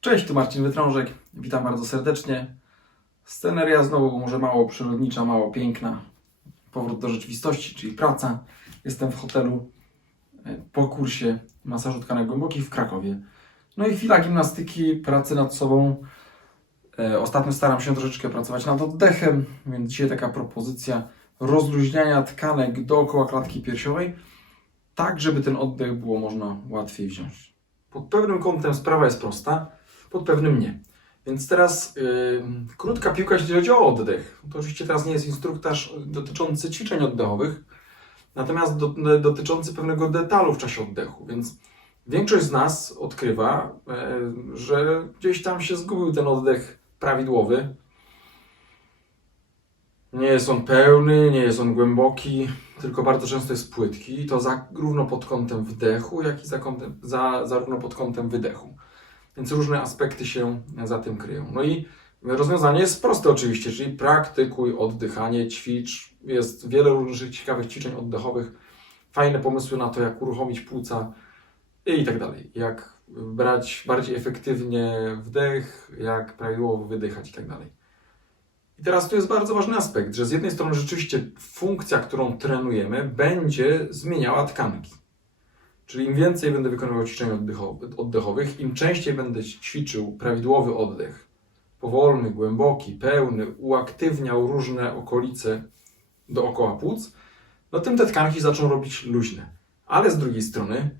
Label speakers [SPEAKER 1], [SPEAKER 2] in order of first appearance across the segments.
[SPEAKER 1] Cześć, tu Marcin Wytrążek. Witam bardzo serdecznie. Sceneria znowu może mało przyrodnicza, mało piękna. Powrót do rzeczywistości, czyli praca. Jestem w hotelu e, po kursie masażu tkanek głębokich w Krakowie. No i chwila gimnastyki, pracy nad sobą. E, Ostatnio staram się troszeczkę pracować nad oddechem, więc dzisiaj taka propozycja rozluźniania tkanek dookoła klatki piersiowej, tak żeby ten oddech było można łatwiej wziąć. Pod pewnym kątem sprawa jest prosta, pod pewnym nie. Więc teraz krótka piłka, jeśli chodzi o oddech. To oczywiście teraz nie jest instruktaż dotyczący ćwiczeń oddechowych, natomiast do, dotyczący pewnego detalu w czasie oddechu. Więc większość z nas odkrywa, yy, że gdzieś tam się zgubił ten oddech prawidłowy. Nie jest on pełny, nie jest on głęboki, tylko bardzo często jest płytki. I to zarówno pod kątem wdechu, jak i za kątem, za, zarówno pod kątem wydechu. Więc różne aspekty się za tym kryją. No i rozwiązanie jest proste oczywiście, czyli praktykuj oddychanie, ćwicz. Jest wiele różnych ciekawych ćwiczeń oddechowych, fajne pomysły na to, jak uruchomić płuca i tak dalej. Jak brać bardziej efektywnie wdech, jak prawidłowo wydychać i tak dalej. I teraz tu jest bardzo ważny aspekt, że z jednej strony rzeczywiście funkcja, którą trenujemy, będzie zmieniała tkanki. Czyli im więcej będę wykonywał ćwiczeń oddechow- oddechowych, im częściej będę ćwiczył prawidłowy oddech, powolny, głęboki, pełny, uaktywniał różne okolice dookoła płuc, no tym te tkanki zaczną robić luźne. Ale z drugiej strony,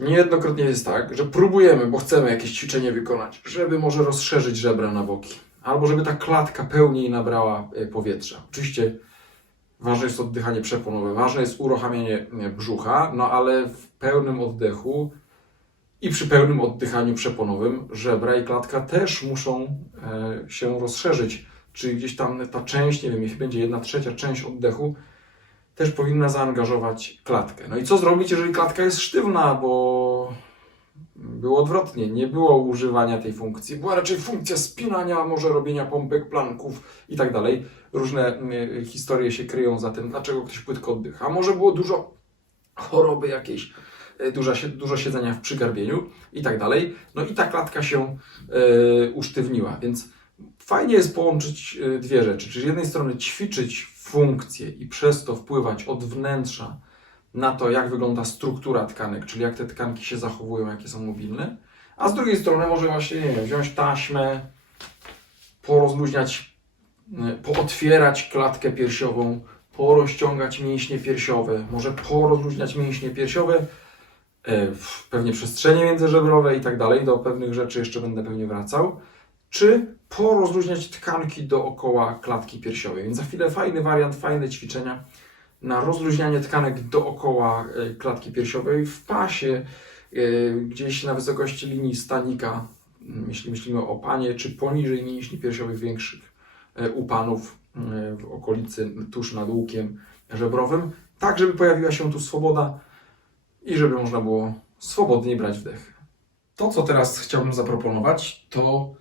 [SPEAKER 1] niejednokrotnie jest tak, że próbujemy, bo chcemy jakieś ćwiczenie wykonać, żeby może rozszerzyć żebra na boki, albo żeby ta klatka pełniej nabrała e, powietrza. Oczywiście Ważne jest oddychanie przeponowe, ważne jest uruchamianie e, brzucha, no ale w pełnym oddechu i przy pełnym oddychaniu przeponowym żebra i klatka też muszą e, się rozszerzyć. Czyli gdzieś tam ta część, nie wiem, niech będzie jedna trzecia część oddechu, też powinna zaangażować klatkę. No i co zrobić, jeżeli klatka jest sztywna, bo było odwrotnie, nie było używania tej funkcji, była raczej funkcja spinania, może robienia pompek, planków i tak dalej. Różne y, historie się kryją za tym, dlaczego ktoś płytko oddycha. Może było dużo choroby jakiejś, y, dużo, dużo siedzenia w przygarbieniu i tak dalej. No i ta klatka się y, usztywniła, więc fajnie jest połączyć y, dwie rzeczy, czyli z jednej strony ćwiczyć funkcję i przez to wpływać od wnętrza na to, jak wygląda struktura tkanek, czyli jak te tkanki się zachowują, jakie są mobilne, a z drugiej strony może właśnie, nie wiem, wziąć taśmę, porozluźniać, y, pootwierać klatkę piersiową, porozciągać mięśnie piersiowe, może porozluźniać mięśnie piersiowe, e, pewnie przestrzenie międzyżebrowe i tak dalej, do pewnych rzeczy jeszcze będę pewnie wracał, czy porozluźniać tkanki dookoła klatki piersiowej. Więc za chwilę fajny wariant, fajne ćwiczenia na rozluźnianie tkanek dookoła e, klatki piersiowej w pasie, e, gdzieś na wysokości linii stanika, mm, jeśli myślimy o panie, czy poniżej mięśni piersiowych większych e, u panów e, w okolicy tuż nad łukiem żebrowym, tak żeby pojawiła się tu swoboda i żeby można było swobodniej brać wdech. To, co teraz chciałbym zaproponować, to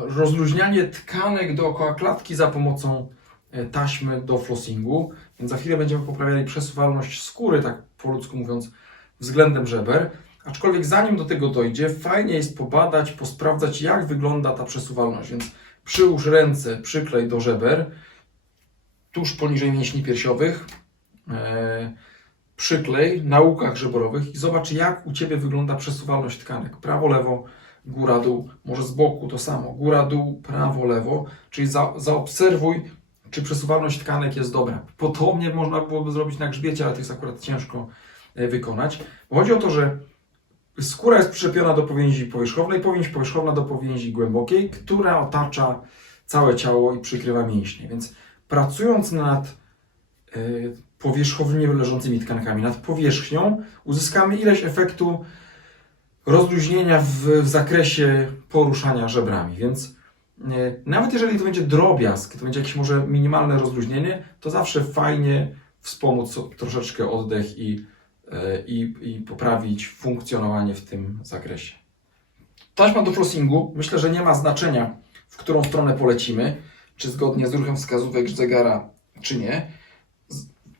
[SPEAKER 1] rozluźnianie tkanek dookoła klatki za pomocą taśmy do flossingu, więc za chwilę będziemy poprawiali przesuwalność skóry, tak po ludzku mówiąc, względem żeber. Aczkolwiek zanim do tego dojdzie, fajnie jest pobadać, posprawdzać, jak wygląda ta przesuwalność. Więc przyłóż ręce, przyklej do żeber, tuż poniżej mięśni piersiowych, e, przyklej na łukach żebrowych i zobacz, jak u Ciebie wygląda przesuwalność tkanek. Prawo, lewo, góra, dół, może z boku to samo. Góra, dół, prawo, lewo. Czyli za, zaobserwuj, czy przesuwalność tkanek jest dobra. Podobnie można byłoby zrobić na grzbiecie, ale to jest akurat ciężko e, wykonać. Chodzi o to, że skóra jest przyczepiona do powięzi powierzchownej, powięź powierzchowna do powięzi głębokiej, która otacza całe ciało i przykrywa mięśnie. Więc pracując nad e, powierzchownie leżącymi tkankami, nad powierzchnią, uzyskamy ileś efektu rozluźnienia w, w zakresie poruszania żebrami. Więc nawet jeżeli to będzie drobiazg, to będzie jakieś może minimalne rozluźnienie, to zawsze fajnie wspomóc troszeczkę oddech i, e, i, i poprawić funkcjonowanie w tym zakresie. Taśma do flossingu myślę, że nie ma znaczenia, w którą stronę polecimy, czy zgodnie z ruchem wskazówek zegara, czy nie.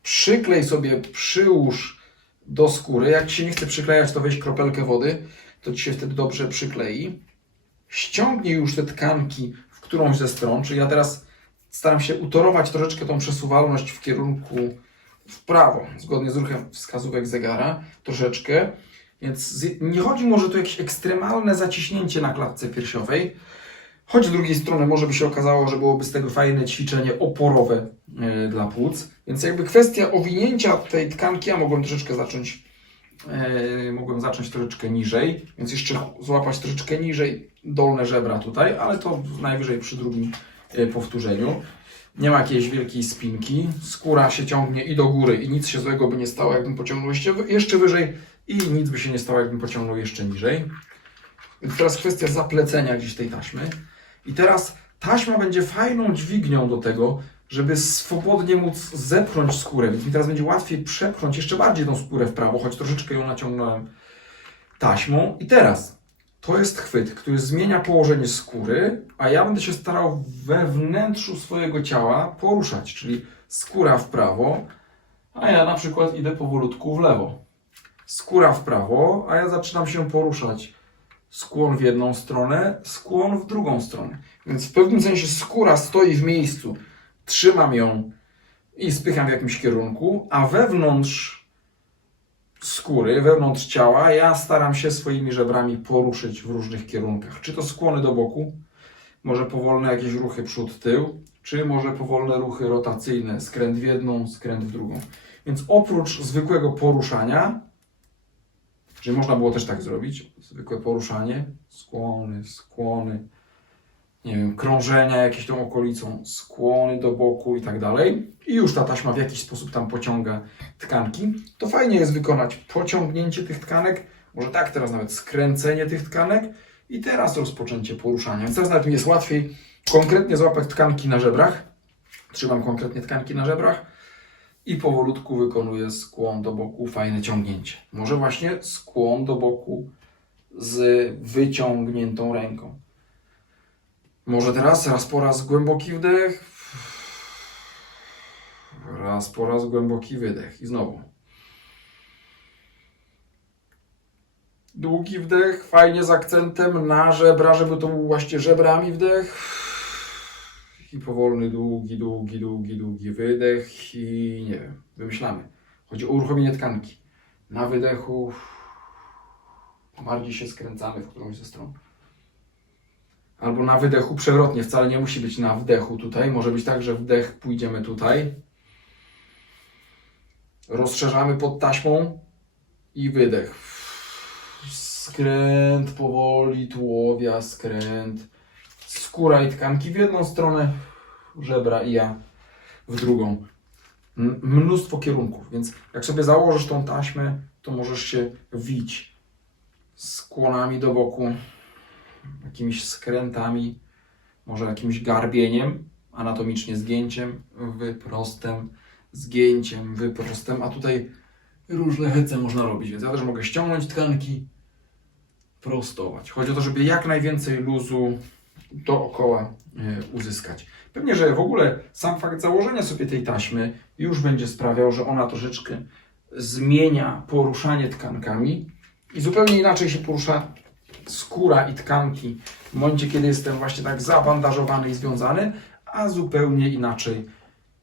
[SPEAKER 1] Przyklej sobie, przyłóż do skóry. Jak ci się nie chce przyklejać, to weź kropelkę wody to Ci się wtedy dobrze przyklei. Ściągnij już te tkanki w którąś ze stron, czyli ja teraz staram się utorować troszeczkę tą przesuwalność w kierunku w prawo, zgodnie z ruchem wskazówek zegara, troszeczkę. Więc nie chodzi może tu o jakieś ekstremalne zaciśnięcie na klatce piersiowej, choć z drugiej strony może by się okazało, że byłoby z tego fajne ćwiczenie oporowe e, dla płuc. Więc jakby kwestia owinięcia tej tkanki, ja mogłem troszeczkę zacząć, mogłem zacząć troszeczkę niżej, więc jeszcze złapać troszeczkę niżej dolne żebra tutaj, ale to najwyżej przy drugim e, powtórzeniu. Nie ma jakiejś wielkiej spinki, skóra się ciągnie i do góry i nic się złego by nie stało, jakbym pociągnął jeszcze, wyżej i nic by się nie stało, jakbym pociągnął jeszcze niżej. Teraz kwestia zaplecenia gdzieś tej taśmy. I teraz taśma będzie fajną dźwignią do tego, żeby swobodnie móc zepchnąć skórę. Więc mi teraz będzie łatwiej przepchnąć jeszcze bardziej tą skórę w prawo, choć troszeczkę ją naciągnąłem taśmą. I teraz to jest chwyt, który zmienia położenie skóry, a ja będę się starał we wnętrzu swojego ciała poruszać, czyli skóra w prawo, a ja na przykład idę powolutku w lewo. Skóra w prawo, a ja zaczynam się poruszać. Skłon w jedną stronę, skłon w drugą stronę. Więc w pewnym sensie skóra stoi w miejscu, trzymam ją i spycham w jakimś kierunku, a wewnątrz skóry, wewnątrz ciała, ja staram się swoimi żebrami poruszyć w różnych kierunkach. Czy to skłony do boku, może powolne jakieś ruchy przód-tył, czy może powolne ruchy rotacyjne, skręt w jedną, skręt w drugą. Więc oprócz zwykłego poruszania, czyli można było też tak zrobić, zwykłe poruszanie, skłony, skłony, nie wiem, krążenia jakieś tą okolicą, skłony do boku i tak dalej. I już ta taśma w jakiś sposób tam pociąga tkanki. To fajnie jest wykonać pociągnięcie tych tkanek, może tak, teraz nawet skręcenie tych tkanek i teraz rozpoczęcie poruszania. Więc teraz nawet mi jest łatwiej konkretnie złapać tkanki na żebrach. Trzymam konkretnie tkanki na żebrach i powolutku wykonuję skłon do boku, fajne ciągnięcie. Może właśnie skłon do boku z wyciągniętą ręką. Może teraz raz po raz głęboki wdech. Raz po raz głęboki wydech. I znowu. Długi wdech, fajnie z akcentem na żebra, żeby to był właśnie żebrami wdech. I powolny, długi, długi, długi, długi wydech. I nie wiem, wymyślamy. Chodzi o uruchomienie tkanki. Na wydechu bardziej się skręcamy w którąś ze stron. Albo na wydechu przewrotnie, wcale nie musi być na wdechu tutaj. Może być tak, że wdech pójdziemy tutaj. Rozszerzamy pod taśmą i wydech. Skręt powoli, tułowia, skręt. Skóra i tkanki w jedną stronę, żebra i ja w drugą. Mnóstwo kierunków, więc jak sobie założysz tą taśmę, to możesz się wić skłonami do boku, jakimiś skrętami, może jakimś garbieniem, anatomicznie zgięciem, wyprostem, zgięciem, wyprostem, a tutaj różne hece można robić, więc ja też mogę ściągnąć tkanki, prostować. Chodzi o to, żeby jak najwięcej luzu dookoła e, uzyskać. Pewnie, że w ogóle sam fakt założenia sobie tej taśmy już będzie sprawiał, że ona troszeczkę zmienia poruszanie tkankami i zupełnie inaczej się porusza skóra i tkanki w momencie, kiedy jestem właśnie tak zabandażowany i związany, a zupełnie inaczej,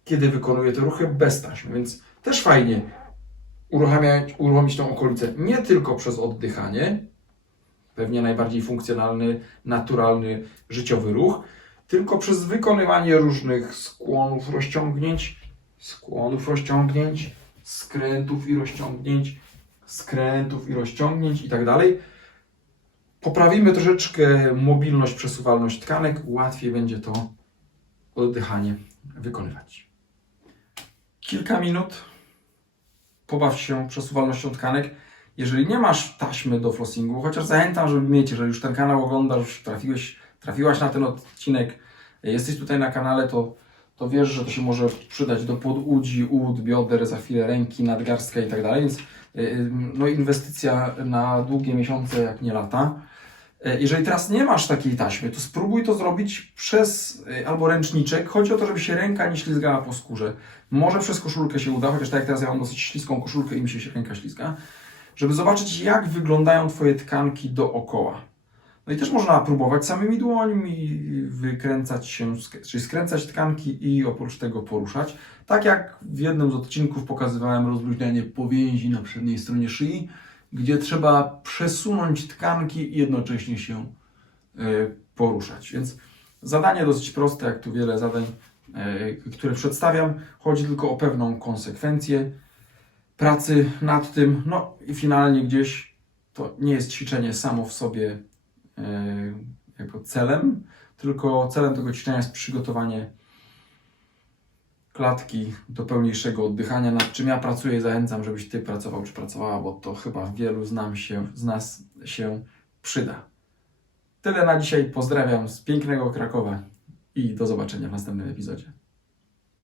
[SPEAKER 1] kiedy wykonuję te ruchy bez taśmy. Więc też fajnie uruchamiać, uruchomić tą okolicę nie tylko przez oddychanie, pewnie najbardziej funkcjonalny, naturalny, życiowy ruch, tylko przez wykonywanie różnych skłonów, rozciągnięć, skłonów, rozciągnięć, skrętów i rozciągnięć, skrętów i rozciągnięć i tak dalej. Poprawimy troszeczkę mobilność, przesuwalność tkanek, łatwiej będzie to oddychanie wykonywać. Kilka minut pobaw się przesuwalnością tkanek. Jeżeli nie masz taśmy do flossingu, chociaż zachęcam, żeby mieć, jeżeli już ten kanał oglądasz, trafiłeś, trafiłaś na ten odcinek, jesteś tutaj na kanale, to, to wiesz, że to się może przydać do podudzi, ud, bioder, za chwilę ręki, nadgarstka i tak dalej, więc yy, no, inwestycja na długie miesiące, jak nie lata. Yy, Jeżeli teraz nie masz takiej taśmy, to spróbuj to zrobić przez albo ręczniczek. Chodzi o to, żeby się ręka nie ślizgała po skórze. Może przez koszulkę się uda, chociaż tak jak teraz ja mam dosyć śliską koszulkę i mi się ręka ślizga. żeby zobaczyć, jak wyglądają Twoje tkanki dookoła. No i też można próbować samymi dłońmi wykręcać się, czyli skręcać tkanki i oprócz tego poruszać. Tak jak w jednym z odcinków pokazywałem rozluźnianie powięzi na przedniej stronie szyi, gdzie trzeba przesunąć tkanki i jednocześnie się y, poruszać. Więc zadanie dosyć proste, jak tu wiele zadań, y, które przedstawiam. Chodzi tylko o pewną konsekwencję pracy nad tym. No i finalnie gdzieś to nie jest ćwiczenie samo w sobie e, jako celem, tylko celem tego ćwiczenia jest przygotowanie klatki do pełniejszego oddychania, nad czym ja pracuję i zachęcam, żebyś Ty pracował czy pracowała, bo to chyba wielu z, nam się, z nas się przyda. Tyle na dzisiaj. Pozdrawiam z pięknego Krakowa i do zobaczenia w następnym epizodzie.